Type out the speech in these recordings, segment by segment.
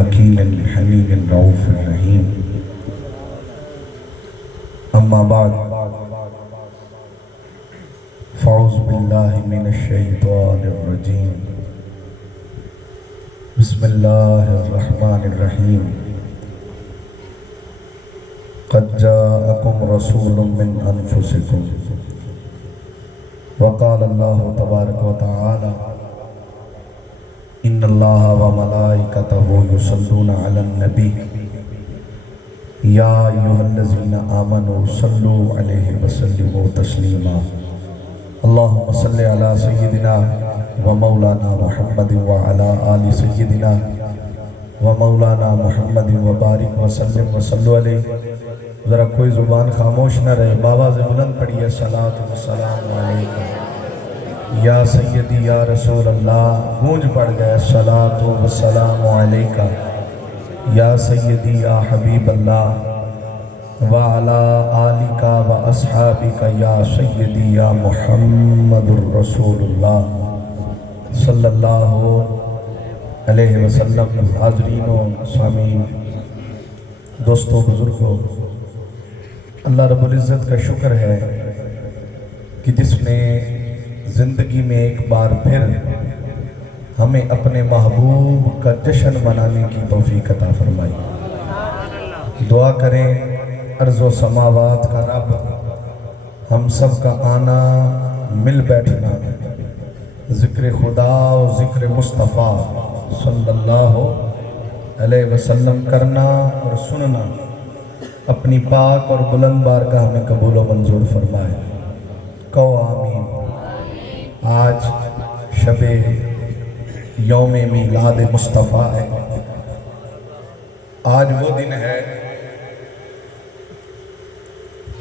مكين حميد رؤوف رحيم. أما بعد فأعوذ بالله من الشيطان الرجيم. بسم الله الرحمن الرحيم. قد جاءكم رسول من أنفسكم وقال الله تبارك وتعالى إن الله وملائكته يصلون على النبي يا أيها الذين آمنوا صلوا عليه وسلموا تسليما. اللهم صل على سيدنا ومولانا محمد وعلى آل سيدنا ومولانا محمد وبارک وسلم وصلوا علیہ. ذرا کوئی زبان خاموش نہ رہے، بابا سے بلند پڑھیے صلاۃ والسلام علیکم یا سیدی یا رسول اللہ. گونج پڑھ گئے صلاۃ والسلام علیکہ یا سیدی یا حبیب اللہ وعلا آلک و اصحابک یا سیدی یا محمد الرسول اللہ صلی اللہ علیہ وسلم. حاضرین و سامعین، دوستو، بزرگوں، اللہ رب العزت کا شکر ہے کہ جس نے زندگی میں ایک بار پھر ہمیں اپنے محبوب کا جشن منانے کی توفیق عطا فرمائی. دعا کریں ارض و سماوات کا رب ہم سب کا آنا، مل بیٹھنا، ذکر خدا و ذکر مصطفیٰ صلی اللہ علیہ وسلم کرنا اور سننا اپنی پاک اور بلند بارگاہ میں قبول و منظور فرمائے. کہو آمین. آج شب یوم میلاد مصطفیٰ ہے. آج وہ دن ہے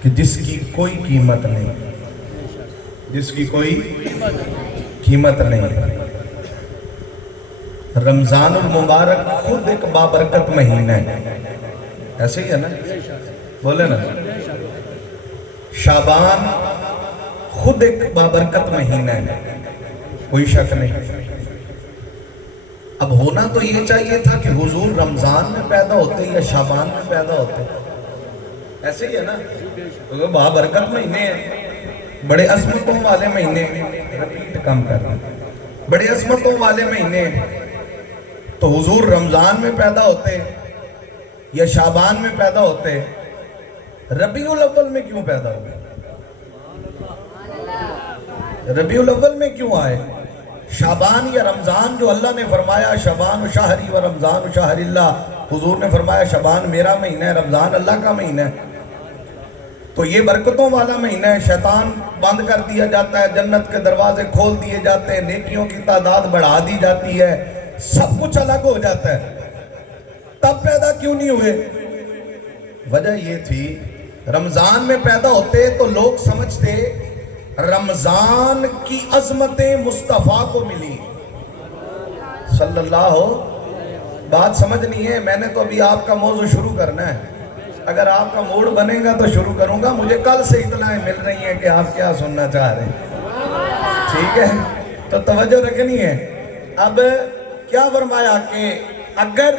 کہ جس کی کوئی قیمت نہیں، جس کی کوئی قیمت نہیں. رمضان المبارک خود ایک بابرکت مہینہ ہے، ایسے ہی ہے نا؟ بولے نا. شعبان خود ایک بابرکت مہینہ ہے، کوئی شک نہیں. اب ہونا تو یہ چاہیے تھا کہ حضور رمضان میں پیدا ہوتے یا شعبان میں پیدا ہوتے، ایسے ہی ہے نا؟ تو بابرکت مہینے ہیں، بڑے عظمتوں والے مہینے، ریپیٹ کم کر رہے ہیں، بڑے عظمتوں والے مہینے. تو حضور رمضان میں پیدا ہوتے یا شعبان میں پیدا ہوتے؟ ربیع الاول میں کیوں پیدا ہوئے؟ ربیع الاول میں کیوں آئے؟ شعبان یا رمضان جو اللہ نے فرمایا شعبان شہری و رمضان شہر اللہ، حضور نے فرمایا شعبان میرا مہینہ ہے، رمضان اللہ کا مہینہ ہے. تو یہ برکتوں والا مہینہ ہے. شیطان بند کر دیا جاتا ہے، جنت کے دروازے کھول دیے جاتے ہیں، نیکیوں کی تعداد بڑھا دی جاتی ہے، سب کچھ الگ ہو جاتا ہے. تب پیدا کیوں نہیں ہوئے؟ وجہ یہ تھی رمضان میں پیدا ہوتے تو لوگ سمجھتے رمضان کی عظمتیں مصطفیٰ کو ملی صلی اللہ ہو. بات سمجھنی ہے. میں نے تو ابھی آپ کا موضوع شروع کرنا ہے. اگر آپ کا موڈ بنے گا تو شروع کروں گا. مجھے کل سے اطلاعیں مل رہی ہیں کہ آپ کیا سننا چاہ رہے ہیں. ٹھیک ہے، تو توجہ رکھنی ہے. اب کیا فرمایا کہ اگر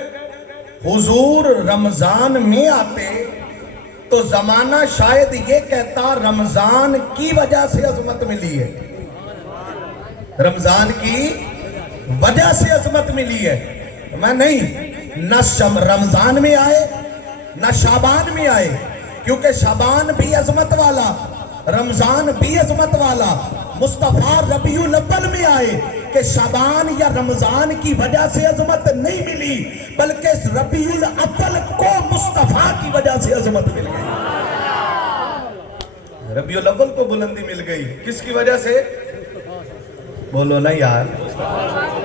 حضور رمضان میں آتے تو زمانہ شاید یہ کہتا رمضان کی وجہ سے عظمت ملی ہے، رمضان کی وجہ سے عظمت ملی ہے. میں نہیں، نہ رمضان میں آئے نہ شعبان میں آئے، کیونکہ شعبان بھی عظمت والا، رمضان بھی عظمت والا. مصطفیٰ ربیع الاول میں آئے کہ شعبان یا رمضان کی وجہ سے عظمت نہیں ملی، بلکہ ربیع الاول کو مصطفیٰ کی وجہ سے عظمت مل گئی. ربیع الاول کو بلندی مل گئی. کس کی وجہ سے؟ بولو نا یار.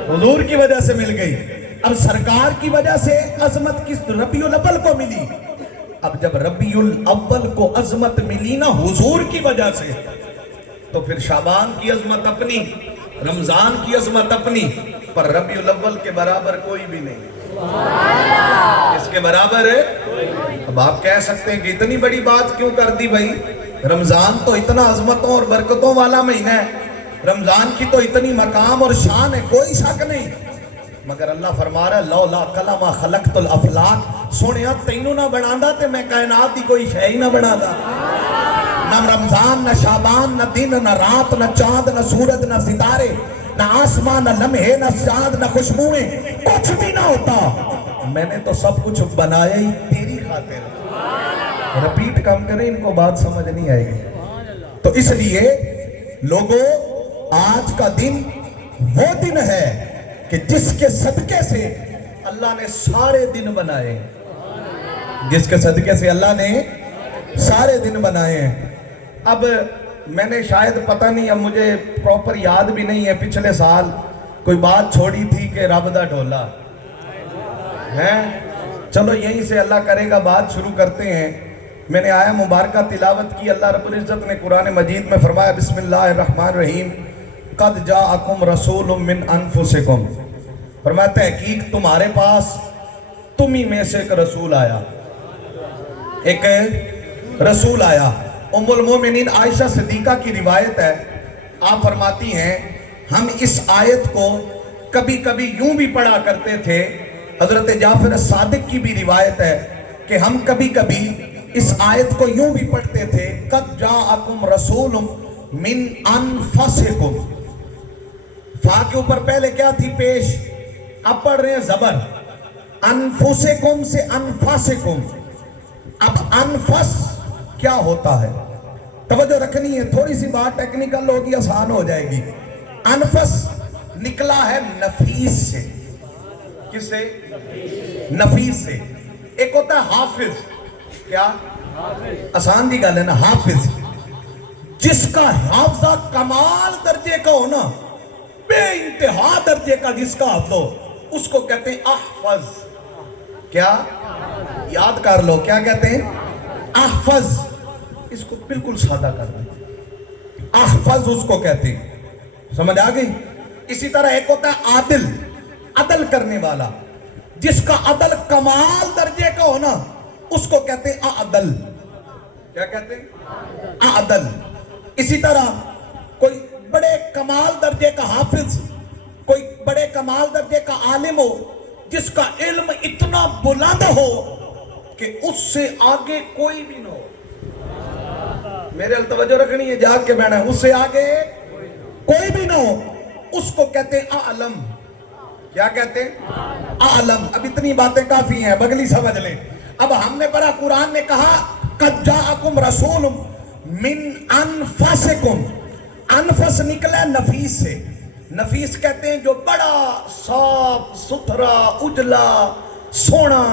حضور کی وجہ سے مل گئی. اب سرکار کی وجہ سے عظمت کس ربیع الاول کو ملی. اب جب ربیع الاول کو عظمت ملی نا حضور کی وجہ سے، تو پھر شعبان کی عظمت اپنی، رمضان کی عظمت اپنی، پر ربیع الاول کے برابر کوئی بھی نہیں. اس کے برابر ہے. اب آپ کہہ سکتے ہیں کہ اتنی بڑی بات کیوں کر دی بھائی؟ رمضان تو اتنا عظمتوں اور برکتوں والا مہینہ ہے، رمضان کی تو اتنی مقام اور شان ہے، کوئی شک نہیں. مگر اللہ فرما رہا ہے لولا کلمہ خلقت الافلاق، سونیا تینوں نہ بنادا تے میں کائنات دی کوئی شے ہی نہ بنادا، نہ رمضان نہ شعبان نہ دن نہ رات نہ چاند نہ سورج نہ ستارے نہ آسمان نہ لمحے نہ چاند نہ خوشبوئیں، کچھ بھی نہ ہوتا، میں نے تو سب کچھ بنایا ہی تیری خاطر۔ رپیٹ کم کریں، ان کو بات سمجھ نہیں آئے گی۔ تو اس لیے لوگوں، آج کا دن وہ دن ہے کہ جس کے صدقے سے اللہ نے سارے دن بنائے، جس کے صدقے سے اللہ نے سارے دن بنائے ہیں۔ اب میں نے شاید پتہ نہیں، اب مجھے پراپر یاد بھی نہیں ہے، پچھلے سال کوئی بات چھوڑی تھی کہ رب دا ڈھولا ہے، چلو یہیں سے اللہ کرے گا بات شروع کرتے ہیں۔ میں نے آیا مبارکہ تلاوت کی، اللہ رب العزت نے قرآن مجید میں فرمایا بسم اللہ الرحمن الرحیم قد جاءکم رسول من انفسکم، فرمایا تحقیق تمہارے پاس تمہیں میں سے ایک رسول آیا، ایک رسول آیا۔ ام المومنین عائشہ صدیقہ کی روایت ہے، آپ فرماتی ہیں ہم اس آیت کو کبھی کبھی یوں بھی پڑھا کرتے تھے، حضرت جعفر صادق کی بھی روایت ہے کہ ہم کبھی کبھی اس آیت کو یوں بھی پڑھتے تھے قد جاءکم رسول من انفسکم، فا کے اوپر پہلے کیا تھی پیش، اب پڑھ رہے ہیں زبر، انفسکم سے انفسکم۔ اب انفس کیا ہوتا ہے، توجہ رکھنی ہے، تھوڑی سی بات ٹیکنیکل ہوگی، آسان ہو جائے گی۔ انفس نکلا ہے نفیس سے، کس سے؟ نفیس سے۔ ایک ہوتا ہے حافظ، کیا؟ آسان دی گل ہے نا، حافظ، جس کا حافظہ کمال درجے کا ہو نا، بے انتہا درجے کا جس کا حافظ ہو، اس کو کہتے ہیں احفظ۔ کیا؟ یاد کر لو، کیا کہتے ہیں؟ احفظ۔ اس کو بالکل سادہ کر دیں، احفظ اس کو کہتے ہیں، سمجھ آ گئی؟ اسی طرح ایک ہوتا ہے عادل، عدل کرنے والا، جس کا عدل کمال درجے کا ہو نا، اس کو کہتے ہیں اعدل۔ کیا کہتے ہیں؟ اعدل۔ اسی طرح کوئی بڑے کمال درجے کا حافظ، کوئی بڑے کمال درجے کا عالم ہو، جس کا علم اتنا بلند ہو کہ اس سے آگے کوئی بھی نہ ہو، میرے توجہ رکھنی ہے، جاگ کے بیٹھنا ہے، اس سے آگے کوئی بھی نہ ہو، اس کو کہتے ہیں اعلم۔ کیا کہتے ہیں؟ اعلم۔ اب اتنی باتیں کافی ہیں، بگلی سمجھ لیں۔ اب ہم نے پڑھا، قرآن نے کہا قد جاءکم رسول من انفسکم، انفس نکلا نفیس سے۔ نفیس کہتے ہیں جو بڑا صاف ستھرا اجلا سونا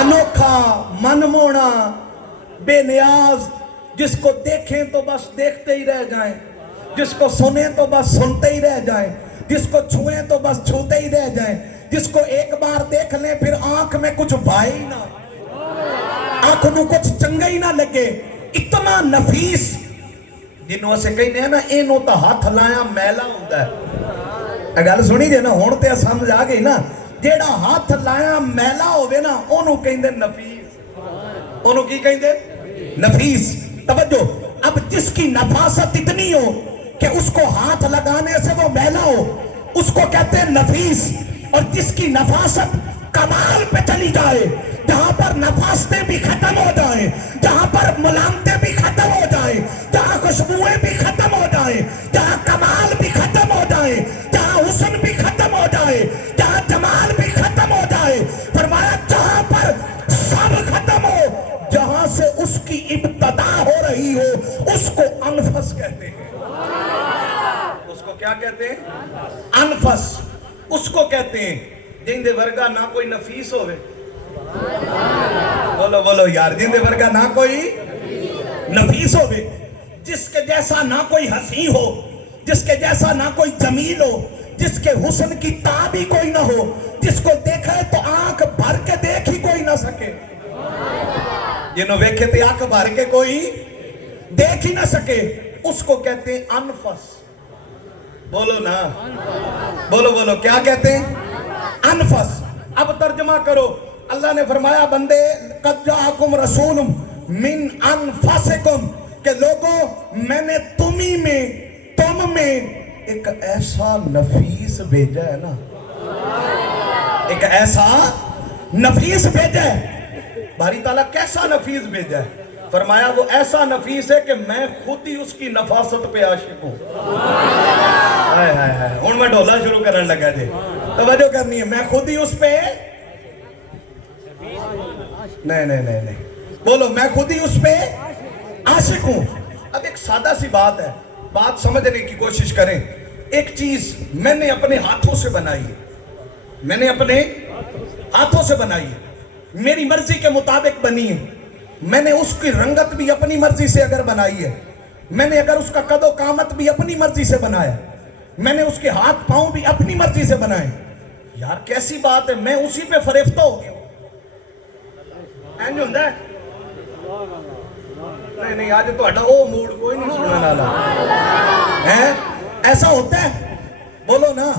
انوکھا منمونا بے نیاز، جس کو دیکھیں تو بس دیکھتے ہی رہ جائیں، جس کو سنیں تو بس سنتے ہی رہ جائیں، جس کو چھوئیں تو بس چھوتے ہی رہ جائیں، جس کو ایک بار دیکھ لیں پھر آنکھ میں کچھ بھائی نہ، آنکھ نو کچھ چنگا ہی نہ لگے، اتنا نفیس، جنہوں سے کہیں نہیں ہے نا اینوں تا ہاتھ لایا میلا ہوتا ہے۔ اگر سنی جے نا ہون تے سمجھ آ گئی نا، جیڑا ہاتھ لایا میلا ہوئے نا انہوں کہیں دے نفیس، انہوں کی کہیں دے نفیس۔ توجہ، اب جس کی نفاست اتنی ہو کہ اس کو ہاتھ لگانے سے وہ میلا ہو، اس کو کہتے ہیں نفیس۔ اور جس کی نفاست کمال پہ چلی جائے، جہاں پر نفاستیں بھی ختم ہو جائیں، جہاں پر ملامتیں بھی ختم ہو جائیں، جہاں خوشبوئیں بھی ختم ہو جائیں، جہاں کمال بھی ختم ہو جائے، جہاں حسن بھی ختم ہو جائے، جہاں جمال بھی ختم ہو جائے، فرمایا جہاں پر سب ختم ہو، جہاں سے اس کی ابتدا ہو رہی ہو، اس کو انفس کہتے ہیں۔ اس کو کیا کہتے ہیں؟ انفس۔ اس کو کہتے ہیں جن دے ورگا نہ کوئی نفیس ہوئے، بولو بولو یار، جن دے ورگا نہ کوئی نفیس ہوئے، جس کے جیسا نہ کوئی حسین ہو، جس کے جیسا نہ کوئی جمیل ہو، جس کے حسن کی تاب ہی کوئی نہ ہو، جس کو دیکھے تو آنکھ بھر کے دیکھ ہی کوئی نہ سکے، جنہوں ویکھے تے آنکھ بھر کے کوئی دیکھ ہی نہ سکے، اس کو کہتے ہیں انفس۔ بولو نا، بولو بولو، کیا کہتے ہیں؟ انفس۔ اب ترجمہ کرو، اللہ نے فرمایا بندے قد جاءکم رسول من انفسکم، کہ لوگوں میں نے تمہیں میں، تم میں ایک ایسا نفیس بھیجا ہے نا، ایک ایسا نفیس بھیجا ہے۔ باری تعالیٰ کیسا نفیس بھیجا ہے؟ فرمایا وہ ایسا نفیس ہے کہ میں خود ہی اس کی نفاست پہ عاشق ہوں۔ ہوں میں ڈھولا شروع کرنے لگا جی، توجہ کرنی ہے، میں خود ہی اس پہ نہیں بولو، میں خود ہی اس پہ عاشق ہوں۔ اب ایک سادہ سی بات ہے، بات سمجھنے کی کوشش کریں۔ ایک چیز میں نے اپنے ہاتھوں سے بنائی ہے، میں نے اپنے ہاتھوں سے بنائی ہے، میری مرضی کے مطابق بنی ہے، میں نے اس کی رنگت بھی اپنی مرضی سے اگر بنائی ہے، میں نے اگر اس کا قد و قامت بھی اپنی مرضی سے بنایا، میں نے اس کے ہاتھ پاؤں بھی اپنی مرضی سے بنائے۔ یار کیسی بات ہے، میں اسی پہ فریفتہ ہو گیا ہوں۔ اینج ہوندہ ہے؟ نہیں آج تو ہٹا او موڈ کوئی نہیں سننا والا، ایسا ہوتا ہے؟ بولو نا۔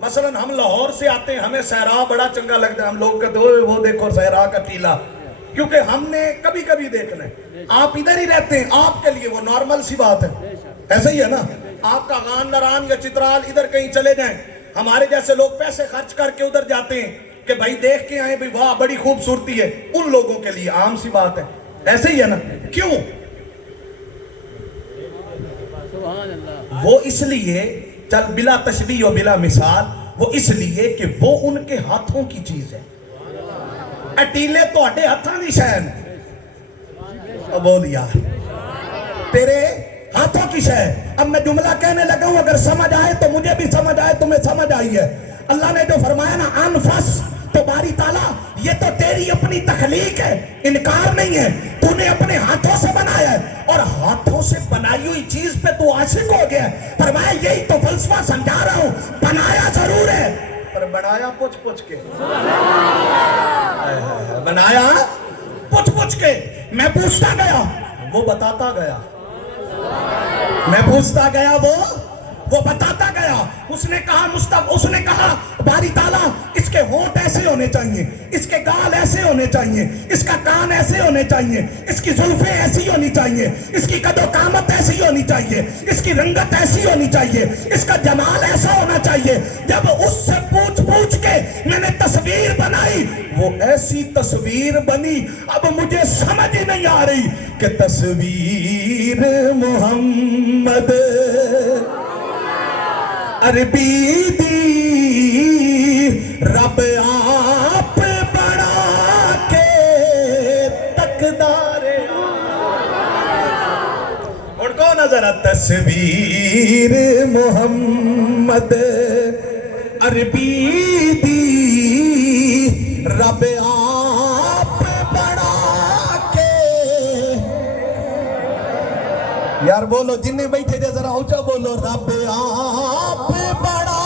مثلا ہم لاہور سے آتے ہیں، ہمیں صحرا بڑا چنگا لگتا ہے، ہم لوگ کہتے ہیں وہ دیکھو صحرا کا ٹیلا، کیونکہ ہم نے کبھی کبھی دیکھنا ہے۔ آپ ادھر ہی رہتے ہیں، آپ کے لیے وہ نارمل سی بات ہے، ایسا ہی ہے نا۔ آپ کا غان نران یا چترال ادھر کہیں چلے جائیں، ہمارے جیسے لوگ پیسے خرچ کر کے ادھر جاتے ہیں کہ بھائی دیکھ کے آئیں، بھائی واہ بڑی خوبصورتی ہے، ان لوگوں کے لیے عام سی بات ہے، ایسے ہی ہے نا۔ کیوں؟ وہ اس لیے، چل بلا تشبیہ و بلا مثال، وہ اس لیے کہ وہ ان کے ہاتھوں کی چیز ہے۔ اٹیلے تو اٹے ہاتھاں دی شہن، اب بول یار تیرے ہاتھوں کی شہن۔ اب میں جملہ کہنے لگا ہوں، اگر سمجھ آئے تو مجھے بھی سمجھ آئے، تمہیں سمجھ آئی ہے۔ اللہ نے جو فرمایا نا انفس، تو باری تعالیٰ یہ تو تیری اپنی تخلیق ہے، انکار نہیں ہے، تو نے اپنے ہاتھوں سے بنایا ہے، اور ہاتھوں سے بنائی ہوئی چیز پہ تو عاشق ہو گیا ہے۔ فرمایا یہی تو فلسفہ سمجھا رہا ہوں، بنایا ضرور ہے پر بنایا پوچھ پوچھ کے، بنایا پوچھ پوچھ کے۔ میں پوچھتا گیا وہ بتاتا گیا، میں پوچھتا گیا وہ بتاتا گیا۔ اس نے کہا اس نے کہا باری تعالیٰ اس کے ہونٹ ایسے ہونے چاہیے، اس کے گال ایسے ہونے چاہیے، اس کا کان ایسے ہونے چاہیے، اس کی زلفیں ایسی ہونی چاہیے، اس کی قد و قامت ایسی ہونی چاہیے، اس کی رنگت ایسی ہونی چاہیے، اس کا جمال ایسا ہونا چاہیے۔ جب اس سے پوچھ کے میں نے تصویر بنائی، وہ ایسی تصویر بنی، اب مجھے سمجھ ہی نہیں آ رہی کہ تصویر محمد عربی دی، رب آپ بڑا کے تقدار۔ اور کون ذرا تصویر محمد عربی دی، رب آپ بڑا کے۔ یار بولو جنہیں بیٹھے جا ذرا اونچا بولو، رب آپ بڑا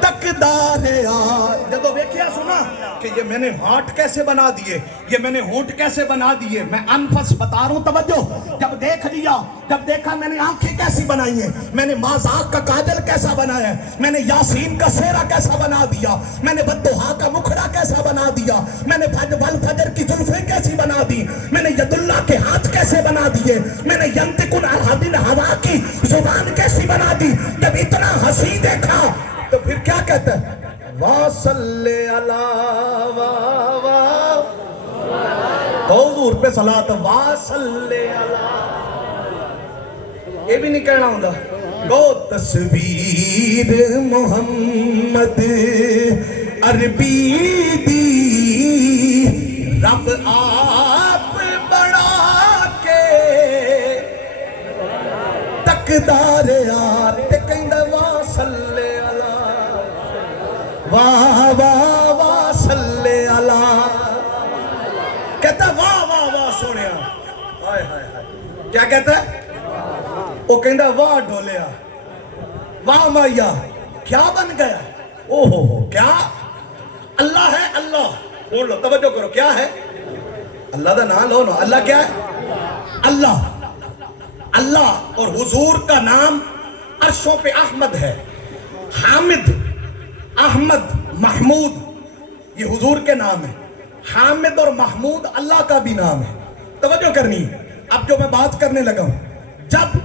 تقدار یار۔ جب ویکھیا سنا کہ یہ میں نے ہاتھ کیسے بنا دیے، یہ میں نے ہونٹ کیسے بنا دیے، میں انفس بتا رہا ہوں، توجہ۔ جب دیکھ لیا، جب دیکھا میں نے آنکھیں کیسی بنائی ہیں، میں نے مازاق کا کاجل کیسا بنایا ہے، میں نے یاسین کا سہرا کیسا بنا دیا، میں نے بدوہا کا مکھڑا کیسا بنا دیا، میں نے فجر کی زلفیں کیسی بنا دی، میں نے ید اللہ کے ہاتھ کیسے بنا دیے، میں نے ینطق الحدن ہوا کی زبان کیسی بنا دی۔ جب اتنا ہنسی دیکھا تو پھر کیا کہتا ہے؟ وَصَلِّ عَلَىٰ وَا تو حضور پہ صلاۃ، وَصَلِّ عَلَىٰ، یہ بھی نہیں کہنا ہوگا۔ گو تصویر محمد عربی دی، رب آپ بڑا کے تقدار یار۔ تے کہندہ وَصَلِّ عَلَىٰ، واہ واہ واہ صلی اللہ، کہتا واہ واہ واہ سونیا، ہائے ہائے ہائے، کیا کہتا ہے؟ وہ کہندہ واہ ڈولیا، واہ مائیا، کیا بن گیا؟ اوہ کیا؟ اللہ ہے، اللہ بول لو، توجہ کرو، کیا ہے؟ اللہ دا نام لو نا، اللہ کیا ہے؟ اللہ، اللہ۔ اور حضور کا نام عرشوں پہ احمد ہے، حامد، احمد، محمود، یہ حضور کے نام ہے۔ حامد اور محمود اللہ کا بھی نام ہے، توجہ کرنی ہے۔ اب جو میں بات کرنے لگا ہوں، جب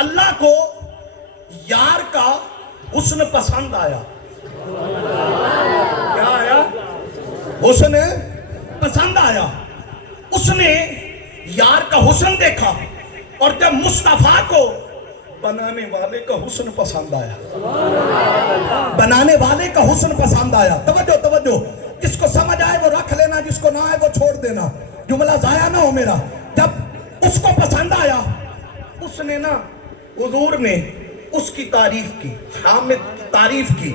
اللہ کو یار کا حسن پسند آیا. کیا آیا؟ حسن پسند آیا. اس نے یار کا حسن دیکھا اور جب مصطفیٰ کو بنانے والے کا حسن پسند آیا. بنانے والے کا حسن پسند آیا. توجہ توجہ، جس کو سمجھ آئے وہ رکھ لینا، جس کو نہ آئے وہ چھوڑ دینا، جملہ ضائع نہ ہو میرا. جب اس کو پسند آیا، اس نے نا حضور نے اس کی تعریف کی، حامد کی تعریف کی.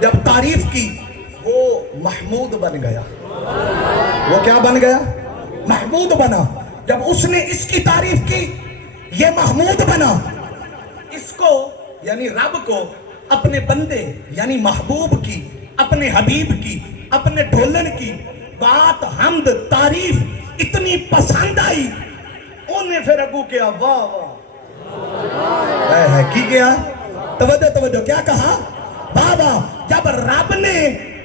جب تعریف کی وہ محمود بن گیا. وہ کیا بن گیا؟ محمود بنا. جب اس نے اس کی تعریف کی یہ محمود بنا. اس کو یعنی رب کو اپنے بندے یعنی محبوب کی، اپنے حبیب کی، اپنے ڈھولن کی بات، حمد، تعریف اتنی پسند آئی. انہیں پھر اگو کیا واہ واہ ہے کی کیا؟ توجہ توجہ، کیا کہا؟ واہ واہ. جب رب نے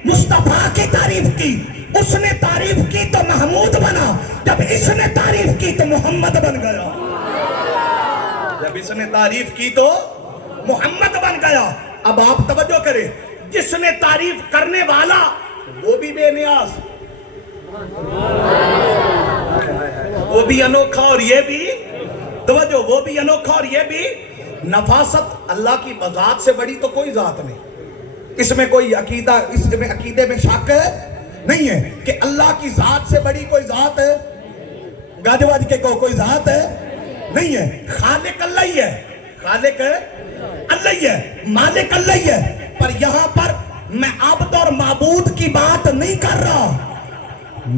مصطفیٰ کی تعریف کی، اس نے تعریف کی تو محمود بنا. جب اس نے تعریف کی تو محمد بن گیا. جب اس نے تعریف کی تو محمد بن گیا. اب آپ توجہ کریں، جس نے تعریف کرنے والا وہ بھی بے نیاز، وہ بھی انوکھا، اور یہ بھی توجہ، وہ بھی انوکھا اور یہ بھی نفاست. اللہ کی بذات سے بڑی تو کوئی ذات نہیں. اس میں کوئی عقیدہ، اس میں عقیدے میں شک نہیں ہے کہ اللہ کی ذات سے بڑی کوئی ذات ہے. گاج واج کے کوئی ذات ہے نہیں ہے. خالق اللہ ہی ہے، خالق اللہ ہی ہے، مالک اللہ ہی ہے. پر یہاں پر میں عبد اور معبود کی بات نہیں کر رہا،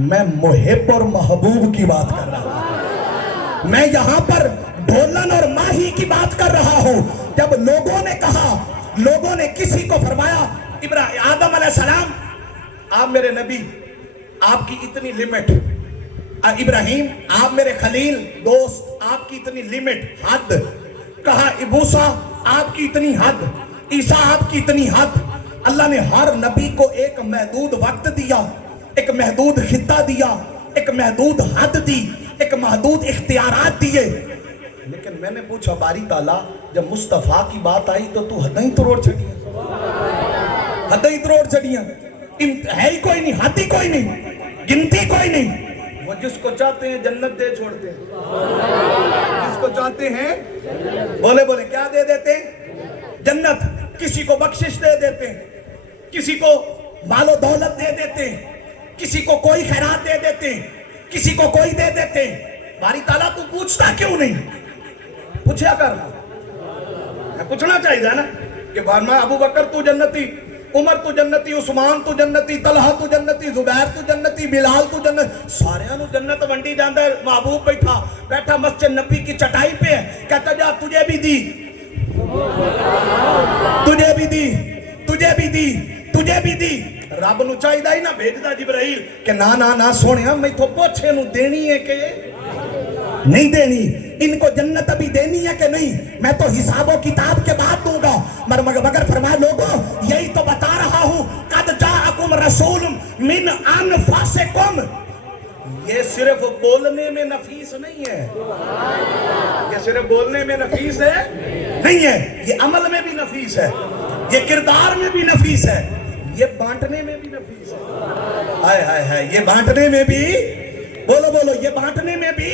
میں محب اور محبوب کی بات کر رہا ہوں. میں یہاں پر ڈھولن اور ماہی کی بات کر رہا ہوں. جب لوگوں نے کہا، لوگوں نے کسی کو فرمایا آدم علیہ السلام آپ میرے نبی، آپ کی اتنی لمٹ، ابراہیم آپ میرے خلیل دوست، آپ کی اتنی لمٹ، حد. کہا موسیٰ آپ کی اتنی حد، عیسیٰ آپ کی اتنی حد. اللہ نے ہر نبی کو ایک محدود وقت دیا، ایک محدود خطہ دیا، ایک محدود حد دی، ایک محدود اختیارات دیے. لیکن میں نے پوچھا باری تعالیٰ جب مصطفیٰ کی بات آئی تو حدیں ہی تروڑ چھڑیاں، حدیں ہی تروڑ چھڑیاں. ہے ہی کوئی نہیں، حد ہی کوئی نہیں، گنتی کوئی نہیں. وہ جس کو چاہتے ہیں جنت دے چھوڑتے ہیں، جس کو چاہتے ہیں بولے بولے کیا دے دیتے ہیں؟ جنت. کسی کو بخشش دے دیتے ہیں، کسی کو مال و دولت دے دیتے ہیں، کسی کو کوئی خیرات دے دیتے ہیں، کسی کو کوئی دے دیتے ہیں. باری تعالیٰ تو پوچھتا کیوں نہیں؟ پوچھا کر. پوچھنا چاہیے نا کہ بارما ابو بکر تو جنتی، عمر تو جنتی، عثمان تو جنتی، طلحہ تو جنتی، زبیر تو جنتی، بلال تو جنت، سارے انہوں جنت ونڈی جاندہ ہے. محبوب بیٹھا مسجد نبی کی چٹائی پہ ہے، کہتا جا تجھے بھی دی، تجھے بھی دی، تجھے بھی دی، تجھے بھی دی. رب نو چاہی دا ہی نہ بھیج دا جبرائیل کہ نا سونیا میں تو پوچھے نو دینی ہے کہ نہیں دینی، ان کو جنت ابھی دینی ہے کہ نہیں، میں تو حساب و کتاب کے بعد دوں گا. مگر فرمایا لوگوں یہی تو بتا رہا ہوں، قد جاءکم رسول من انفسکم. یہ صرف بولنے میں نفیس نہیں ہے، یہ صرف بولنے میں نفیس ہے نہیں ہے، یہ عمل میں بھی نفیس ہے، یہ کردار میں بھی نفیس ہے، یہ بانٹنے میں بھی نفیس ہے. ہائے ہائے ہائے، یہ بانٹنے میں بھی، بولو بولو، یہ بانٹنے میں بھی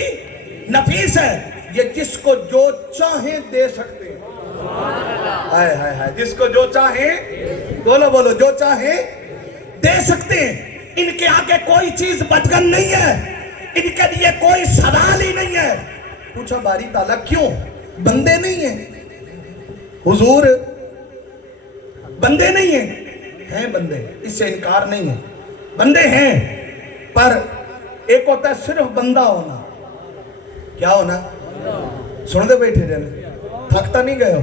نفیس ہے. یہ جس کو جو چاہیں دے سکتے ہیں. ہائے ہائے ہائے، جس کو جو چاہیں، بولو بولو، جو چاہیں دے سکتے ہیں. ان کے آگے کوئی چیز بدگن نہیں ہے، ان کے لیے کوئی سوال ہی نہیں ہے. پوچھا باری تعالیٰ کیوں؟ بندے نہیں ہیں حضور، بندے نہیں ہیں بندے، اس سے انکار نہیں ہے، بندے ہیں. پر ایک ہوتا ہے صرف بندہ ہونا. کیا ہونا؟ سن دے بیٹھے رہنا، تھکتا نہیں گئے ہو؟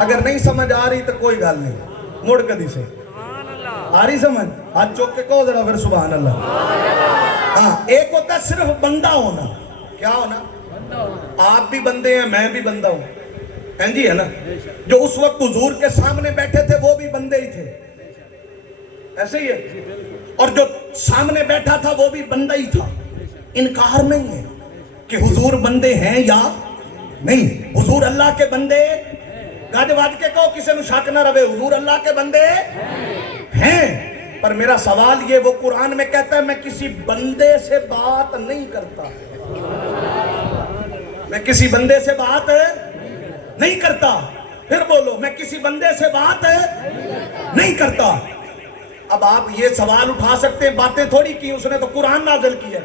اگر نہیں سمجھ آ رہی تو کوئی گال نہیں، موڑ کدی سے آ رہی سمجھ، ہاتھ چوک کے کہو ذرا پھر سبحان اللہ. ہاں، ایک ہوتا ہے صرف بندہ ہونا. کیا ہونا؟ آپ بھی بندے ہیں، میں بھی بندہ ہوں، ہیں جی، ہے نا. جو اس وقت حضور کے سامنے بیٹھے تھے وہ بھی بندے ہی تھے، ایسے ہی ہے. اور جو سامنے بیٹھا تھا وہ بھی بندہ ہی تھا. انکار نہیں ہے کہ حضور بندے ہیں یا نہیں حضور اللہ کے بندے گاج واج کے کہو کسی نو شک نہ رہے حضور اللہ کے بندے ہیں پر میرا سوال یہ وہ قرآن میں کہتا ہے میں کسی بندے سے بات نہیں کرتا میں کسی بندے سے بات نہیں کرتا پھر بولو میں کسی بندے سے بات نہیں کرتا اب آپ یہ سوال اٹھا سکتے ہیں باتیں تھوڑی کی اس نے تو قرآن نازل کیا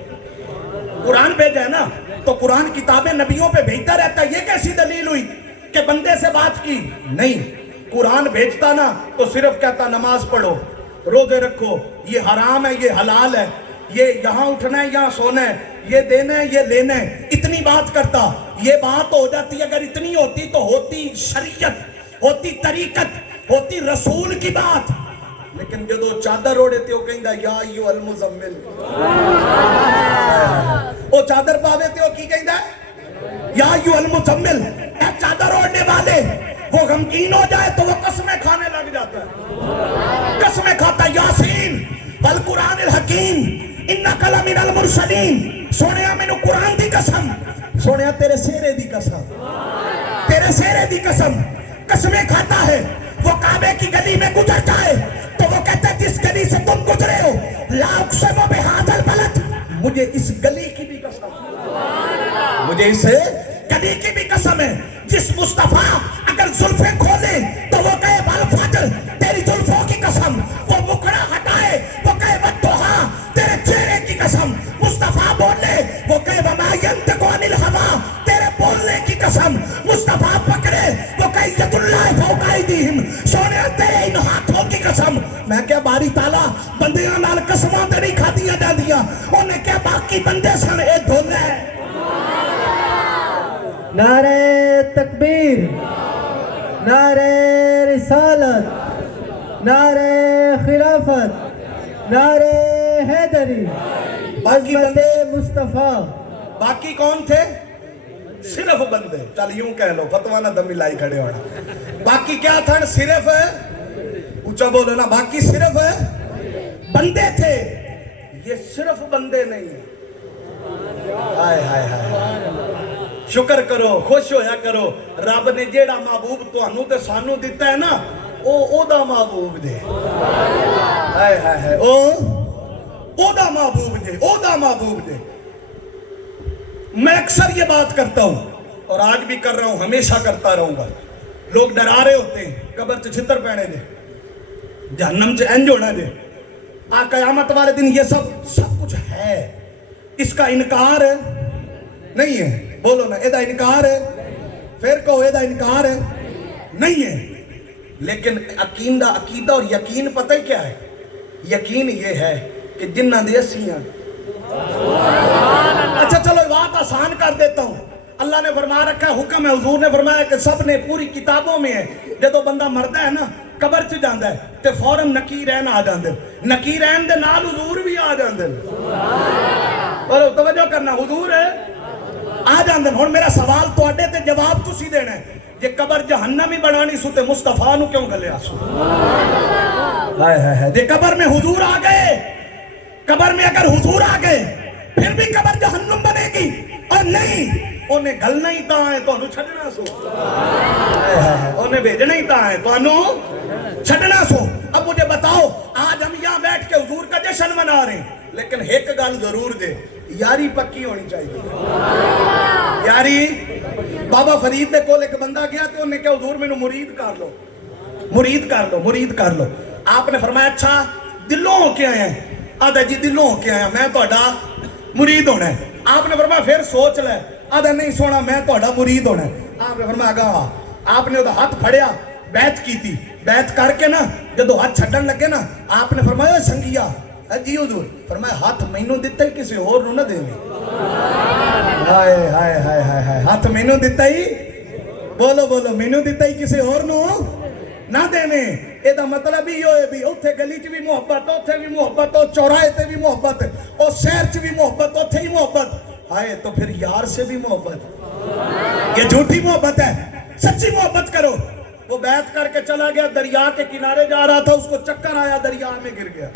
قرآن بھیجا ہے نا تو قرآن کتابیں نبیوں پہ بھیجتا رہتا ہے یہ کیسی دلیل ہوئی کہ بندے سے بات کی نہیں قرآن بھیجتا نا تو صرف کہتا نماز پڑھو روزے رکھو یہ حرام ہے یہ حلال ہے یہ یہاں اٹھنا ہے یہاں سونا ہے یہ دینا ہے یہ لینا ہے اتنی بات کرتا یہ بات ہو جاتی اگر اتنی ہوتی تو ہوتی شریعت ہوتی طریقت ہوتی رسول کی بات لیکن جدو چادر اوڑے تے وہ کہندا یا ایھا المزمل وہ چادر پاوے تے وہ کی کہندا یا ایھا المزمل اے چادر اوڑنے والے وہ غمگین ہو جائے تو وہ قسمیں کھانے لگ جاتا ہے قسمیں کھاتا یاسین والقرآن الحکیم انک لمن المرسلین سونیا مینوں قرآن دی قسم سونیا تیرے سیرے دی قسم تیرے سیرے دی قسم قسمیں کھاتا ہے وہ کعبے کی گلی میں گزر جائے تو وہ کہتا ہے جس گلی سے تم گزرے ہو لا اقسم بہذا البلد مجھے اس گلی کی بھی قسم مجھے اس گلی کی بھی قسم ہے جس مصطفیٰ اگر زلفیں کھولے تو وہ کہے والفجر تیری زلفوں کی قسم وہ مکڑا ہٹائے وہ کہے والضحیٰ تیرے چہرے کی قسم مصطفیٰ بولے وہ کہے وما ینطق عن الہویٰ تیرے بولنے کی قسم مصطفیٰ پکڑے وہ کہے ید اللہ فوق ایدیہم سونے تیرے ان ہاتھوں کی قسم میں کیا باری تعالیٰ بندیاں نال قسماں تے نہیں کھادیاں جاندیاں انہیں کیا باقی بندے سن اے دھونے نعرہ تکبیر نعرہ رسالت نعرہ خلافت نعرہ حیدری عظمت مصطفیٰ باقی کون تھے صرف بندے چل یوں کہہ لو فتوہ نہ دمی لائی کھڑے ہونا باقی کیا تھا صرف اونچا بولو نا باقی صرف بندے تھے یہ صرف بندے نہیں ہیں ہائے ہائے ہائے شکر کرو خوش ہویا کرو رب نے جیڑا محبوب تانوں تے سانوں دیتا ہے نا او دا محبوب دے ہائے ہائے ہائے او دا محبوب دے او دا محبوب دے میں اکثر یہ بات کرتا ہوں اور آج بھی کر رہا ہوں ہمیشہ کرتا رہوں گا لوگ ڈرا رہے ہوتے ہیں قبر چ چھتر پینے دے جہنم چ انج ہونا دے قیامت والے دن یہ سب کچھ ہے اس کا انکار نہیں ہے بولو نا ایدہ انکار ہے پھر کہو ایدہ انکار ہے نہیں ہے لیکن عقیدہ اور یقین پتہ کیا ہے یقین یہ ہے کہ جنہ دے اسیاں اچھا چلو بات آسان کر دیتا ہوں اللہ نے فرما رکھا ہے حکم ہے حضور نے فرمایا کہ سب نے پوری کتابوں میں ہے جدو بندہ مردہ ہے نا قبر چ جاندہ ہے تے فوراً نکیرین آ جاندے نکیرین دے نال حضور بھی آ جاندے اور توجہ کرنا حضور ہے آ جاندے ہن میرا سوال تواڈے تے جواب تسی دینا ہے جے قبر جہنم ہی بنانی سو تے مصطفیٰ نو کیوں گلیا سو ہائے ہائے ہائے جے قبر میں حضور آ گئے قبر میں اگر حضور آ گئے پھر بھی قبر جہنم بنے گی اور نہیں انہیں گلنا ہی تا ہے تو انہوں چھڑنا سو انہیں بھیجنا ہی تا ہے تو انہوں چھڑنا سو اب مجھے بتاؤ آج ہم یہاں بیٹھ کے حضور کا جشن منا رہے ہیں لیکن ایک گل ضرور دے یاری پکی ہونی چاہیے یاری بابا فرید دے کول ایک بندہ گیا تو انہیں کہا حضور میں نو مرید کر لو مرید کر لو مرید کر لو آپ نے فرمایا اچھا دلوں ہو کے آئے ہیں آدھا جی دلوں ہو کے آیا میں توڑا مرید ہونا ہے آپ نے فرمایا پھر سوچ لے آدھا نہیں سونا میں توڑا مرید ہونا ہے آپ نے فرمایا گا آپ نے ادھا ہاتھ پھڑیا بیعت کی تھی بیعت کر کے نا جدو ہاتھ چھڑن لگے نا آپ نے فرمایا سنگیا جی حضور فرمایا ہاتھ مینوں دیتا ہی کسی اور نو نہ دے ہائے ہائے ہائے ہائے ہاتھ مینوں دیتا ہی بولو بولو مینوں دیتا ہی کسی اور نو نہ دینے اے دا مطلب ہی ہوئے بھی اتھے گلی چ بھی محبت اتھے بھی محبت چوراہے تے بھی محبت اور شہر چ بھی محبت اتھے ہی محبت ہائے تو پھر یار سے بھی محبت یہ جھوٹی محبت ہے سچی محبت کرو وہ بیعت کر کے چلا گیا دریا کے کنارے جا رہا تھا اس کو چکر آیا دریا میں گر گیا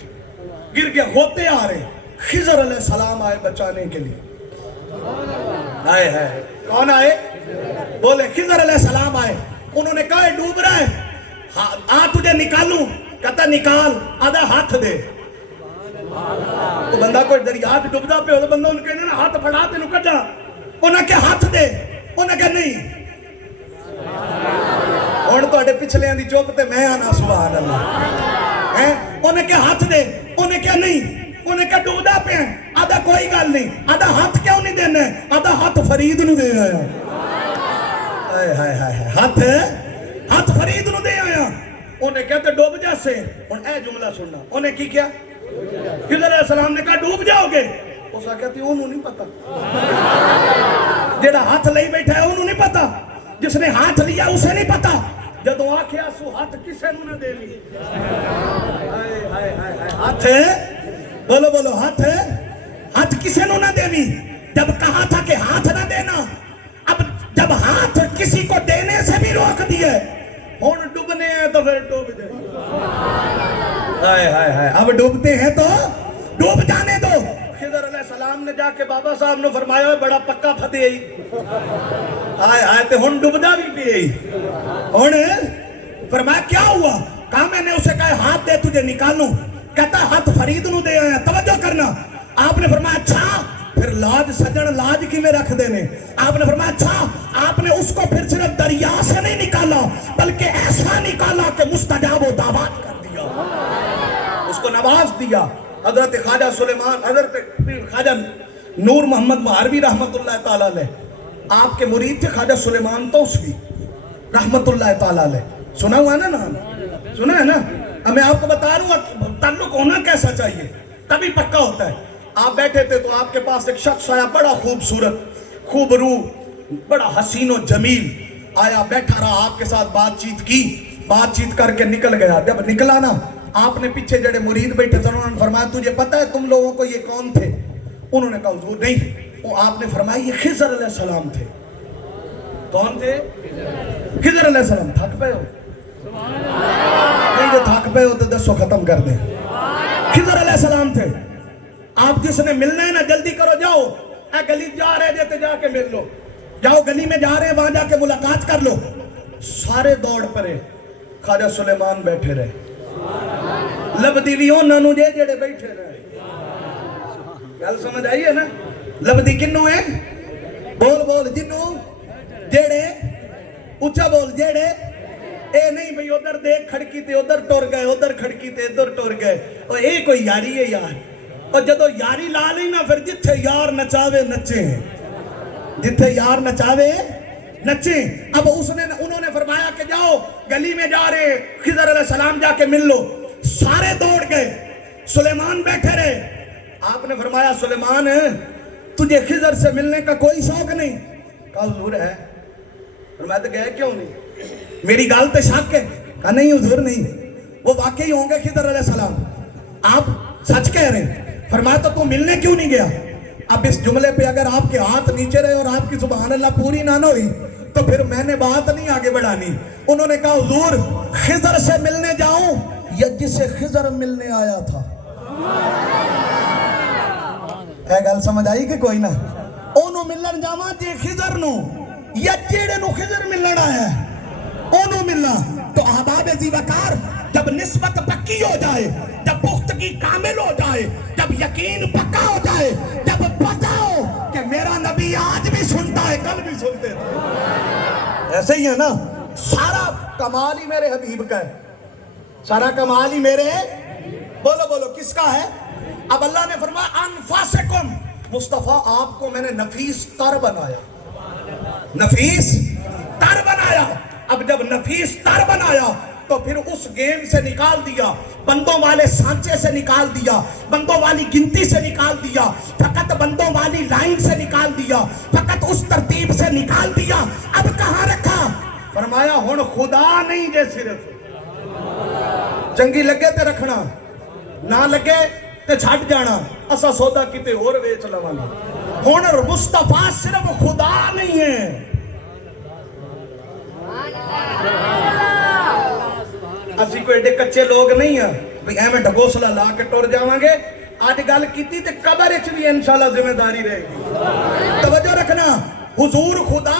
ہوتے آ رہے خضر علیہ السلام آئے بچانے کے لیے آئے کون آئے بولے خضر علیہ السلام آئے, انہوں نے کہا ڈوب رہا ہے, آ تجھے نکالوں, کہتا نکال, آدھا ہاتھ دے. تو بندہ کوئی دریا ڈوبدا پہ ہو تو بندہ انہوں کہنے نا ہاتھ پھڑا تینوں کٹا, انہوں کہا ہاتھ دے, انہوں کہا نہیں. ہن تواڈے پچھلیاں دی چپ تے میں آنا سبحان اللہ. انہیں کہا ہاتھ دے, انہیں کہا نہیں, انہیں کہا ڈوبدا پہ ہیں, آدھا کوئی گل نہیں, آدھا ہاتھ کیوں نہیں دینا ہے, آدھا ہاتھ فرید نو دے آیا. ہاتھ فرید نو دے آیا. انہیں کہتے ڈوب جیسے. ہن اے جملہ سننا, انہیں کی کیا, خضر علیہ السلام نے کہا ڈوب جاؤ گے. اس کہتی انہوں نہیں پتا, جیڑا ہاتھ لئی بیٹھا ہے انہوں نہیں پتا, جس نے ہاتھ لیا اسے نہیں پتا. جدو آکھیا سو ہاتھ کسے نو نہ دے لی. ہاتھ بولو بولو, ہاتھ کسے نو نہ دے لی. جب کہا تھا کہ ہاتھ نہ دینا, اب جب ہاتھ کسی کو دینے سے بھی روک دیے, ہن ڈوبنے ہیں تو پھر ڈوب جائے. اب ڈوبتے ہیں تو ڈوب جانے دو. خضر علیہ السلام نے جا کے بابا صاحب نے فرمایا بڑا پکا فتح ہی آئے تے ہن ڈوبدا بھی پی ہی. ہن فرمایا کیا ہوا, کہا میں نے اسے کہا ہاتھ دے تجھے نکالوں, کہتا ہاتھ فرید نو دے آیا. توجہ کرنا, آپ نے فرمایا اچھا پھر لاج سجن لاج کی میں رکھ دینے. آپ نے فرمایا اچھا, آپ نے اس کو پھر صرف دریا سے نہیں نکالا بلکہ ایسا نکالا کہ مستجاب و دعوات کر دیا, اس کو نواز دیا. حضرت خواجہ سلیمان, حضرت خواجہ نور محمد مہاروی رحمت اللہ تعالیٰ علیہ, آپ کے مرید تھے خواجہ سلیمان توسوی رحمت اللہ تعالیٰ علیہ. سنا ہوا نا نام, سنا ہے نا. میں آپ کو بتا رہا ہوں تعلق ہونا کیسا چاہیے تبھی پکا ہوتا ہے. آپ بیٹھے تھے تو آپ کے پاس ایک شخص آیا, بڑا خوبصورت, خوب روح, بڑا حسین و جمیل آیا, بیٹھا رہا, آپ کے ساتھ بات چیت کر کے نکل گیا. جب نکلا نا, آپ نے پیچھے جڑے مرید بیٹھے تھے انہوں نے فرمایا تجھے پتہ ہے تم لوگوں کو یہ کون تھے؟ انہوں نے کہا حضور نہیں. وہ آپ نے فرمایا یہ خضر علیہ السلام تھے. کون تھے؟ خضر علیہ السلام. تھک پہ ہو نہیں, جو تھک پہ ہو تو دسو ختم کر دیں. خضر علیہ السلام تھے. آپ جس نے ملنا ہے نا جلدی کرو, جاؤ اے گلی جا رہے جیتے جا کے مل لو, جاؤ گلی میں جا رہے ہیں وہاں جا کے ملاقات کر لو. سارے دوڑ پڑے, خواجہ سلیمان بیٹھے رہے, لبدی بھی انہوں نے جڑے بیٹھے رہے. گل سمجھ آئی ہے نا, لبدی کنوں ہے, بول بول جنوں جڑے, اچھا بول جڑے, اے نہیں بھئی ادھر دیکھ کھڑکی تے ادھر ٹور گئے, ادھر کھڑکی تے ادھر ٹور گئے. اور اے کوئی یاری ہے یار, اور جدو یاری لا لی نا پھر جتھے یار نچاوے نچے, جتھے یار نچاوے نچے. اب انہوں نے فرمایا کہ جاؤ گلی میں جا رہے, خضر علیہ السلام جا کے مل لو. سارے دوڑ گئے, سلیمان بیٹھے رہے. آپ نے فرمایا سلیمان تجھے خضر سے ملنے کا کوئی شوق نہیں؟ کہا حضور ہے. فرمایا تو گئے کیوں نہیں, میری گال تے شک ہے؟ کہا نہیں حضور نہیں, وہ واقعی ہوں گے خضر علیہ السلام, آپ سچ کہہ رہے ہیں. فرمایا تو ملنے کیوں نہیں گیا؟ اب اس جملے پہ اگر آپ کے ہاتھ نیچے رہے اور آپ کی سبحان اللہ پوری نہ ہوئی تو پھر میں نے بات نہیں آگے بڑھانی. انہوں نے کہا حضور خضر سے ملنے جاؤں یا جسے خضر ملنے آیا تھا؟ اے گل سمجھ آئی کہ کوئی نہ؟ انہوں ملن جاواں جے خضر نو یا جیڑے نو خضر ملن آیا ہے انہوں ملنا. تو احباب ذی وقار, جب نسبت پکی ہو جائے, جب پختگی کامل ہو جائے, جب یقین پکا ہو جائے, جب پتا ہو کہ میرا نبی آج بھی سنتا ہے کل بھی سنتے تھے, ایسے ہی ہے نا. سارا کمال ہی میرے حبیب کا ہے, سارا کمال ہی میرے, بولو بولو کس کا ہے؟ اب اللہ نے فرمایا انفاسکم, مصطفیٰ آپ کو میں نے نفیس تر بنایا, نفیس تر بنایا. اب جب نفیس تر بنایا تو پھر اس گیم سے نکال دیا, بندوں والے سانچے سے نکال دیا, بندوں والی گنتی سے نکال دیا, فقط بندوں والی لائن سے نکال دیا, فقط اس ترتیب سے نکال دیا. اب کہاں رکھا؟ فرمایا ہن خدا نہیں جے صرف, چنگی لگے تے رکھنا, نہ لگے تے چھٹ جانا, اسا سودا کیتے اور ویچ لواں. ہن مصطفیٰ صرف خدا نہیں ہے, اسی کوئی ایڈے کچے لوگ نہیں ہیں بھئی ایویں ڈھگوسلا لا کے ٹر جاواں گے. آج گل کیتی تے قبر وچ بھی انشاءاللہ ذمہ داری رہے گی. توجہ رکھنا, حضور خدا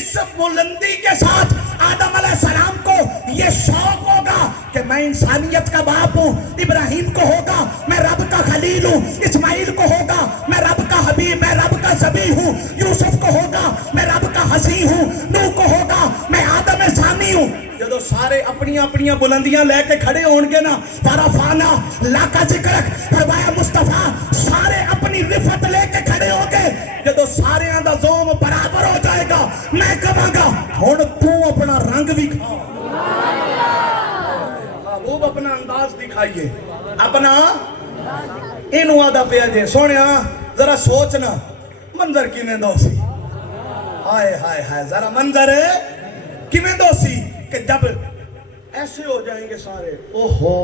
اس بلندی کے ساتھ آدم علیہ السلام کو یہ شوق ہوگا کہ میں انسانیت کا باپ ہوں. ابراہیم کو ہوگا میں رب کا خلیل ہوں. اسماعیل کو ہوگا میں رب کا حبیب، میں رب کا ذبیح ہوں. یوسف کو ہوگا میں رب کا حسین ہوں. نوح کو ہوگا میں آدم ثانی ہوں. جدو سارے اپنی اپنی بلندیاں لے کے کھڑے ہون گے نا، فرفعنا لک ذکرک، فرمایا مصطفیٰ سارے اپنی رفت لے کے کھڑے ہو گے. جدو سارے دا زوم برابر ہو جائے گا میں کہاں گا ہن تو اپنا رنگ بھی کھا. محبوب اپنا انداز دکھائیے، اپنا اینو آدھا پیا جے. سونیا ذرا سوچنا منظر کیویں دو سی. ہائے ہائے ہائے ذرا منظر کیویں دو سی کہ جب ایسے ہو جائیں گے سارے. اوہو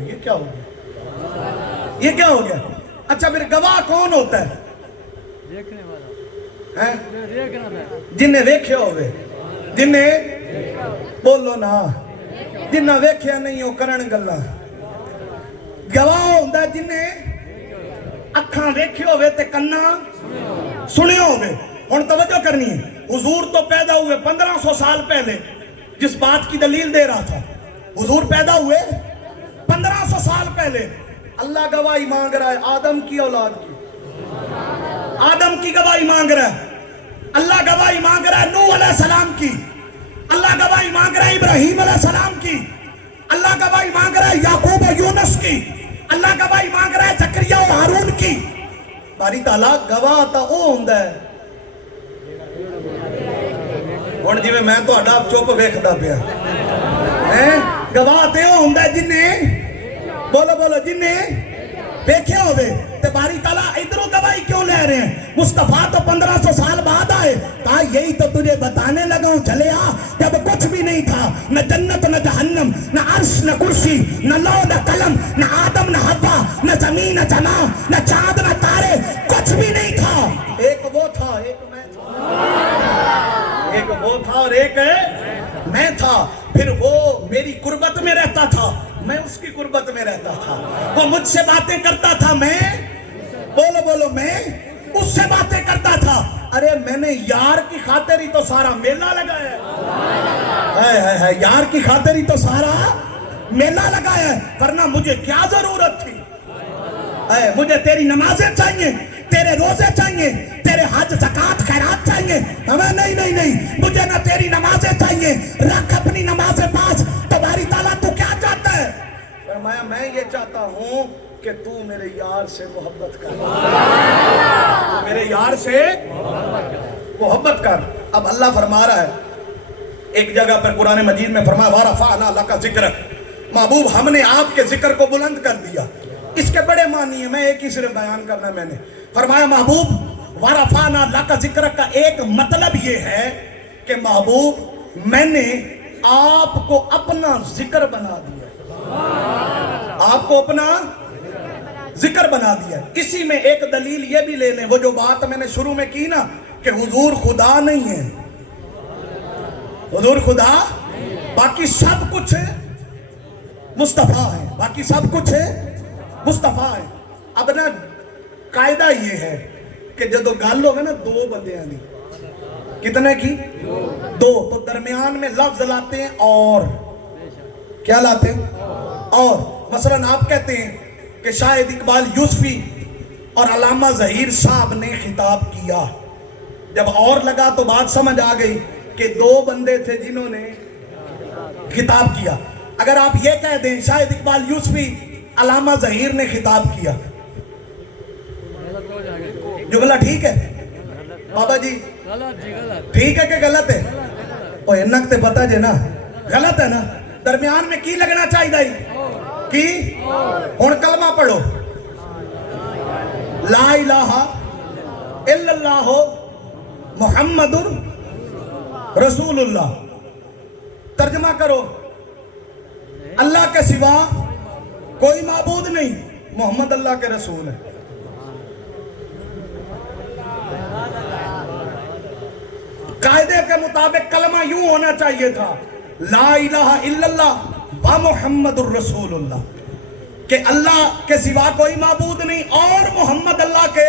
یہ کیا ہو گیا، یہ کیا ہو گیا. اچھا پھر گواہ کون ہوتا ہے؟ دیکھنے والا ہیں؟ دیکھنا ہے. جنہیں ویکھیا ہوئے، جنہیں بولو نا، جنہیں ویکھیا نہیں ہو کرن گلا. گواہ ہوتا ہے جنہیں اکھاں ویکھے ہوئے تے کنا سنے ہوئے. ہن توجہ کرنی ہے، حضور تو پیدا ہوئے 1500 سال پہلے. جس بات کی دلیل دے رہا تھا، حضور پیدا ہوئے 1500 سال پہلے. اللہ گواہی مانگ رہا ہے آدم کی اولاد کی، آدم کی گواہی مانگ رہا ہے. اللہ گواہی مانگ رہا ہے نوح علیہ السلام کی. اللہ گواہی مانگ رہا ہے ابراہیم علیہ السلام کی. اللہ گواہی مانگ رہا ہے یعقوب و یونس کی. اللہ گواہی مانگ رہا ہے زکریا و ہارون کی. باری تعالیٰ گواہ تا او ہوندا ہے. ہن جویں میں تہاڈا چپ ویکھدا پیا ہیں، گواہ تے او ہوندا ہے جنہیں بولو بولو جنہیں ویکھے ہوئے. تے باری تعالیٰ ادھروں گواہی کیوں لے رہے ہیں؟ مصطفیٰ تو 1500 سال بعد آئے. کہا یہی تو تجھے بتانے لگا ہوں چلے آ، جب کچھ بھی نہیں تھا، نہ جنت نہ جہنم، نہ عرش نہ کرسی، نہ لوح نہ قلم، نہ آدم نہ حوا، نہ زمین نہ زمان، نہ چاند نہ تارے، کچھ بھی نہیں تھا. ایک وہ تھا، ایک میں تھا. ایک وہ تھا اور ایک میں تھا. پھر وہ میری قربت میں رہتا تھا، میں اس کی قربت میں رہتا تھا. وہ مجھ سے باتیں کرتا تھا، میں بولو بولو میں اس سے باتیں کرتا تھا. ارے میں نے یار کی خاطر ہی تو سارا میلہ لگایا ہے. یار کی خاطر ہی تو سارا میلہ لگایا ہے، ورنہ مجھے کیا ضرورت تھی. مجھے تیری نمازیں چاہیے، تیرے روزے چاہیے، تیرے حج زکات خیرات چاہیے. ہمیں نہیں نہیں نہیں، مجھے نہ تیری نمازیں چاہیے. رکھ اپنی نمازیں پاس. تمہاری تعالیٰ تو کیا چاہتا ہے؟ فرمایا میں یہ چاہتا ہوں کہ تو میرے یار سے محبت کر، تو میرے یار سے محبت کر. اب اللہ فرما رہا ہے ایک جگہ پر قرآن مجید میں فرمایا وَرَفَعْنَا لَكَ ذِكْرَكَ، محبوب ہم نے آپ کے ذکر کو بلند کر دیا. اس کے بڑے معنی ہیں، میں ایک ہی صرف بیان کرنا. میں نے فرمایا محبوب وَرَفَعْنَا لَكَ ذِكْرَكَ کا ایک مطلب یہ ہے کہ محبوب میں نے آپ کو اپنا ذکر بنا دیا، آپ کو اپنا ذکر بنا دیا. اسی میں ایک دلیل یہ بھی لے لیں، وہ جو بات میں نے شروع میں کی نا کہ حضور خدا نہیں ہے، حضور خدا، باقی سب کچھ مصطفیٰ ہے، باقی سب کچھ مصطفیٰ ہے. اب نا قاعدہ یہ ہے کہ جدو گل ہوگا نا دو بندیاں دی، کتنے کی؟ دو. تو درمیان میں لفظ لاتے ہیں اور کیا لاتے ہیں؟ اور. مثلا آپ کہتے ہیں کہ شاہد اقبال یوسفی اور علامہ ظہیر صاحب نے خطاب کیا. جب اور لگا تو بات سمجھ آ گئی کہ دو بندے تھے جنہوں نے خطاب کیا. اگر آپ یہ کہہ دیں شاہد اقبال یوسفی علامہ ظہیر نے خطاب کیا، جملہ ٹھیک ہے بابا جی؟ ٹھیک ہے کہ غلط ہے؟ اوہ انک تے پتہ جے نا غلط ہے نا. درمیان میں کی لگنا چاہیے دائی کی؟ ہن کلمہ پڑھو لا الہ الا اللہ محمد رسول اللہ. ترجمہ کرو اللہ کے سوا کوئی معبود نہیں، محمد اللہ کے رسول ہے. قاعدے کے مطابق کلمہ یوں ہونا چاہیے تھا لا الہ الا اللہ و محمد الرسول اللہ، کہ اللہ کے سوا کوئی معبود نہیں اور محمد اللہ کے.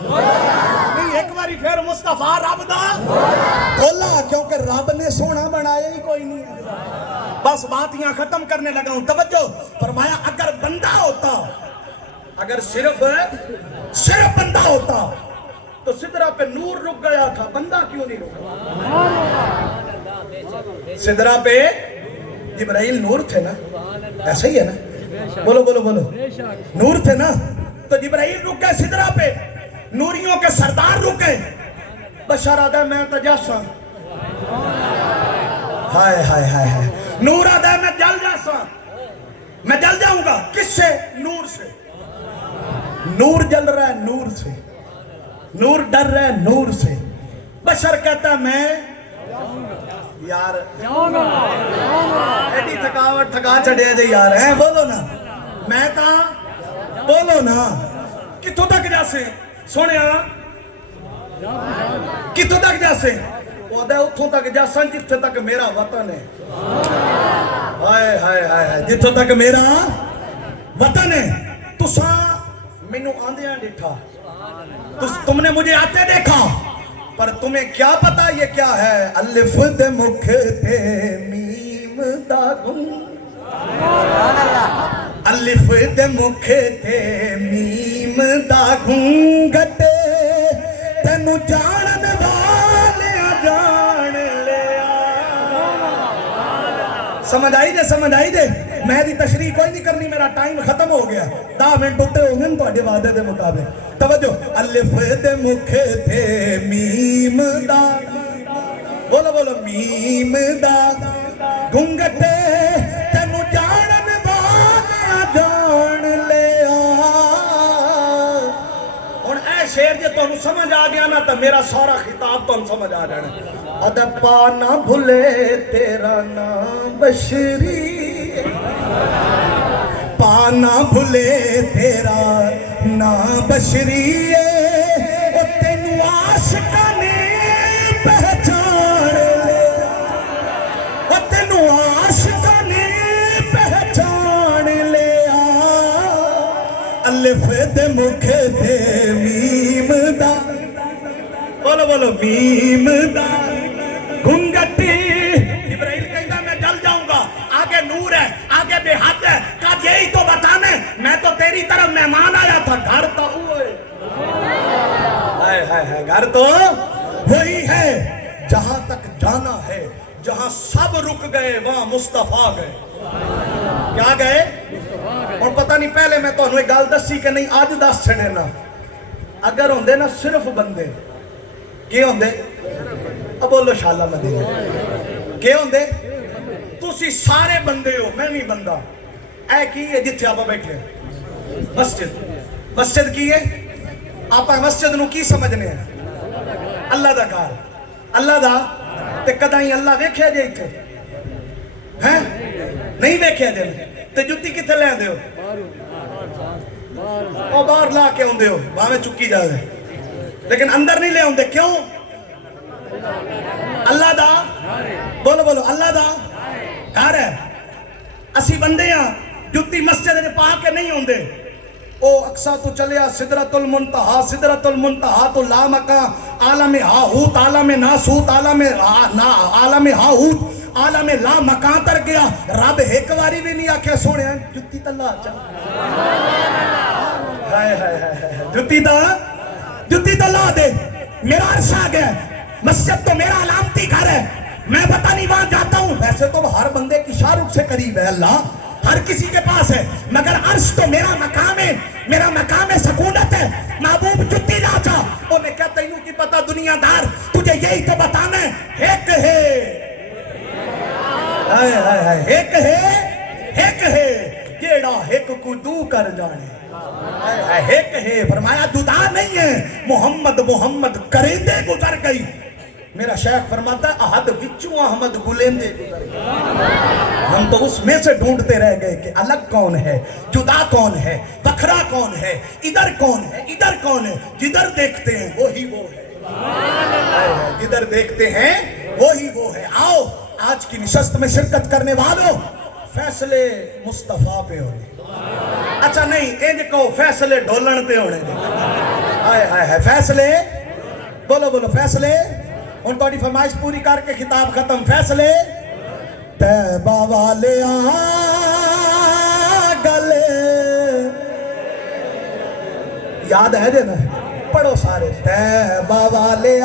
نہیں ایک باری پھر مصطفیٰ رب دا بولا کیونکہ رب نے سونا بنایا ہی کوئی نہیں ہے بس بات یہاں ختم کرنے لگا ہوں توجہ فرمایا اگر بندہ ہوتا اگر صرف بندہ ہوتا تو سدرہ پہ نور رک گیا تھا بندہ کیوں نہیں رکا سدرہ پہ جبرائیل نور تھے نا ایسا ہی ہے نا بولو بولو بولو نور تھے نا تو جبرائیل رک گئے سدرہ پہ نوریوں کے سردار رک گئے بشر آدھا میں تجاسا ہائے ہائے ہائے ہائے نور آدھا میں جل جاسا میں جل جاؤں گا کس سے نور سے نور جل رہا ہے نور سے نور ڈر رہا ہے نور سے بشر کہتا ہے میں یار ایڈی تھکاوٹ تھکا چڑھے دے یار ہیں بولو نا میں تا بولو نا کتوں تک جاسے سونے کتوں تک جاسے وہ دے اتھوں تک جاسن جتھے تک میرا وطن ہے ہائے ہائے ہائے جتھوں تک میرا وطن ہے تساں مینوں آندیاں ڈٹھا تم نے مجھے آتے دیکھا پر تمہیں کیا پتا یہ کیا ہے الف دے مکھ تے میم دا گن الف دے مکھ تے میم دا گنگتے تینو جانن والیا جان لیا سمجھ آئی دے میں دی تشریح کوئی نہیں کرنی میرا ٹائم ختم ہو گیا 10 منٹ ہوتے ہوں گے تو آڈے وعدے دے مطابق توجہ الف دے مکھ تے میم دا بولو بولو میم دا گنگتے تینو جانن والا جان لیا اور اے شیر جے تو سمجھ آ گیا نا تو میرا سارا خطاب تو سمجھ آ جانا ادب پانا بھولے تیرا نام بشری پانا بھولے تیرا نام بشری او تینو عاشقاں نے پہچان لے او تینو عاشقاں نے پہچان لیا الف دے مکھ تے میم دا بولو بولو میم دا گنگٹی جبرائیل کہتا میں جل جاؤں گا آگے نور ہے آگے بے حد ہے کہا یہی تو بتانے میں تو تیری طرف مہمان آیا تھا گھر تو ہوئے گھر تو وہی ہے جہاں تک جانا ہے جہاں سب رک گئے وہاں مصطفیٰ گئے کیا گئے اور پتہ نہیں پہلے میں تو انہوں گال دسی کہ نہیں آج دس چھڑے نا اگر ہوندے نا صرف بندے کیا ہوندے اب بولو شاللہ مدینہ کیا ہوندے تسی سارے بندے ہو میں نہیں بندہ اے کی ہے جتھے آپ بیٹھے مسجد کی ہے آپ مسجد نو کی سمجھنے ہیں اللہ دا کار اللہ دا تے کدائیں اللہ ویکھیا جائے تھے ہیں نہیں ویکھیا جائے تے جتی کتے لے آندے ہو او باہر لا کے آندے ہو وہاں میں چکی جا دے لیکن اندر نہیں لے آندے کیوں اللہ دا بولو بولو اللہ دا کار ہے اسی بندے ہیں جتی مسجد نے پا کے نہیں ہوندے او اقصا تو چلیا سدرۃ المنتہا تو لا مکان عالم ہاہوت عالم ناسوت عالم ہاہوت عالم لا مکان تر گیا رب ایک واری بھی نہیں آکھے سونے جتی تلا چا جتی تلا دے میرا عرصہ آ گیا مسجد تو میرا علامتی گھر ہے میں پتہ نہیں وہاں جاتا ہوں ویسے تو ہر بندے کی شاہ رخ سے قریب ہے اللہ ہر کسی کے پاس ہے مگر عرش تو میرا مقام سکونت ہے محبوب جتی لا جا وہ میں کہتا ہوں کہ پتہ دنیا دار تجھے یہی تو بتانا ہے ایک ہے جیڑا ایک کو دو کر جانے ایک ہے فرمایا جدا نہیں ہے محمد کریندے گزر گئی میرا شیخ فرماتا ہے احد وچوں احمد گلیندے گزر گئی ہم تو اس میں سے ڈھونڈتے رہ گئے کہ الگ کون ہے جدا کون ہے وکھرا کون ہے ادھر کون ہے جدھر دیکھتے ہیں وہی وہ ہے جدھر دیکھتے ہیں وہی وہ ہے آؤ آج کی نشست میں شرکت کرنے والوں فیصلے مصطفیٰ پہ ہونے اچھا نہیں انج کو فیصلے ڈھولن پہ ہونے ہائے ہائے ہائے فیصلے بولو بولو فیصلے ان تھوڑی فرمائش پوری کر کے خطاب ختم فیصلے طیبہ والے گلے یاد ہے جے نا پڑھو سارے طیبہ والے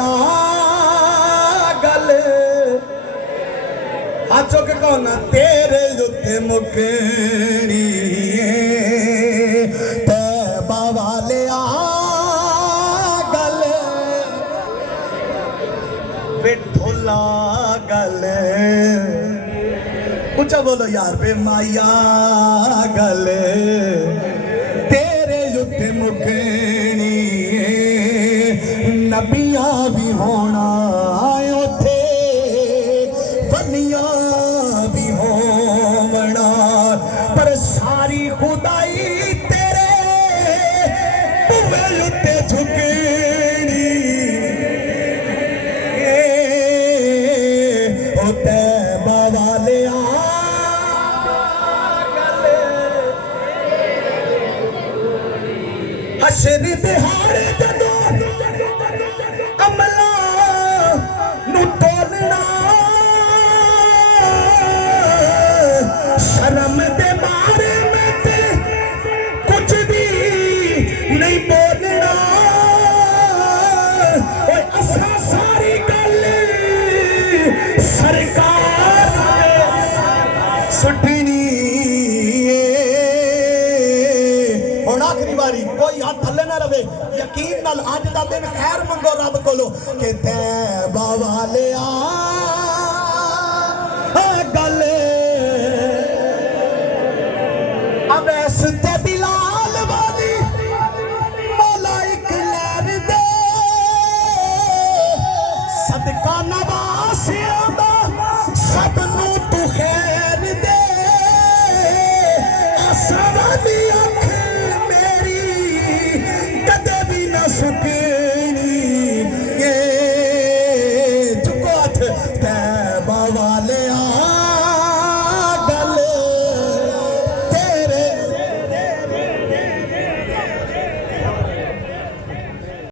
گلے ہاتھوں کے کہو نا تیرے جتے مکنی طیبہ والے گلے بے ڈھولا گلے اچھا بولو یار بے مایا گلے تیرے جتے مکنی نبیاں بھی ہونا اوتھے فنیاں بھی ہونا پر ساری خدائی تیرے بوے جتے جھکینی او طیبہ والے حشر دہاڑ جدو عملہ نو تولنا شرم دے مارے میں تے کچھ بھی نہیں بولنا اوے اساں ساری گل سرکار سٹنی ہن آخری باری کوئی ہاتھ تھلے نہ رہے یقین نال آج دا دن خیر منگو رب کولو کہ طیبہ والے گلے اب ایسے